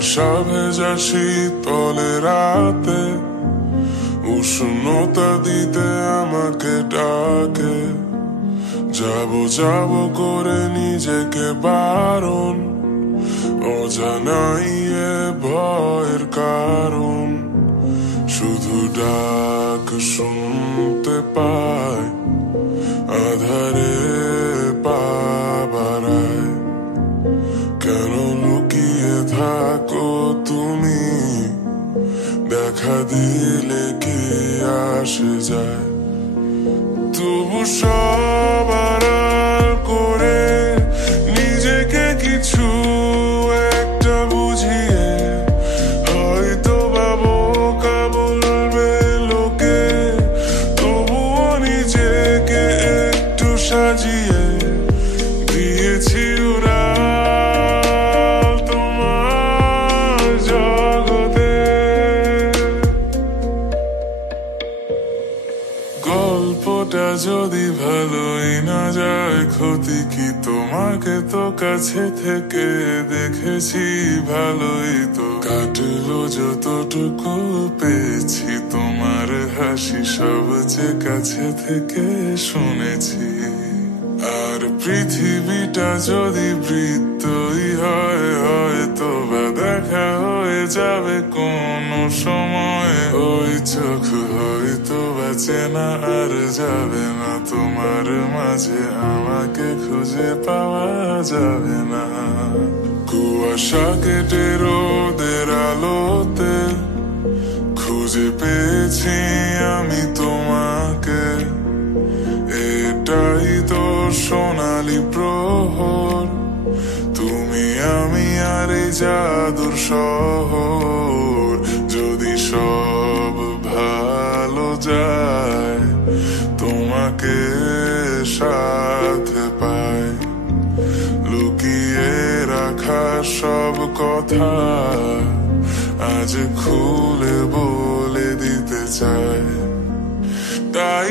কুয়াশা ভেজা শীতলে রাতে উষ্ণতা দিতে আমাকে ডাকে। যাব যাব করে নিজেকে বারণ, অজানাই এ ভয়ের কারণ। শুধু ডাক শুনতে পাই, আধারে পা বাড়ায়। কেন লুকিয়ে থাকো তুমি, দেখা দিলে কি আসে যায়। তবু সব আড়াল করে নিজেকে কিছু একটা বুঝিয়ে, হয়তো বা বোকা বলবে লোকে, তবুও নিজেকে একটু সাজিয়ে দিয়েছি উড়াল তোমার জগতে। গল্পটা যদি ভালোই না যায়, ক্ষতি কি? তোমাকে তো কাছে থেকে দেখেছি, ভালোই তো কাটলো যতটুকু পেয়েছি। তোমার হাসি সবচেয়ে কাছে থেকে শুনেছি। আর পৃথিবীটা যদি বৃত্তই হয়, হয়তো বা দেখা হয়ে যাবে কোনো সময়। ওই চোখ হয়তো বা চেনা আর যাবে না, তোমার মাঝে আমাকে খুঁজে পাওয়া যাবে না। কুয়াশা কেটে রোদের আলোতে খুঁজে পেয়েছি আমি তোমাকে। এটাই তো সোনালি প্রহর, তুমি আমি আর এই জাদুর শহর। যদি সব ভালো যায়, তোমাকে সাথে পাই। লুকিয়ে রাখা সব কথা আজ খুলে বলে দিতে চাই। তাই